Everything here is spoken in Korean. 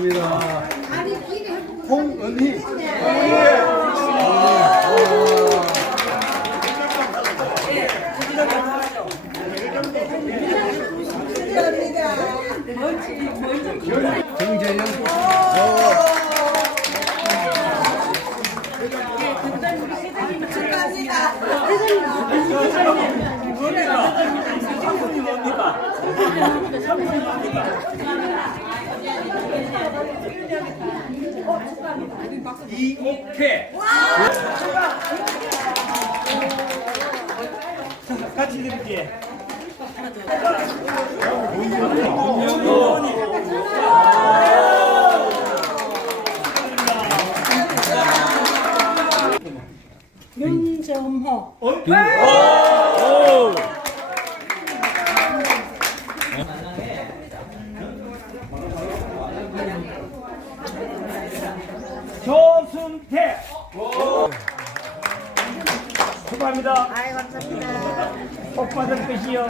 축하합니다. 홍은희. 정재영. 이 옥회 같이 드릴게 윤점호 조순태 축하합니다. 아이 감사합니다 복 받을 것이요.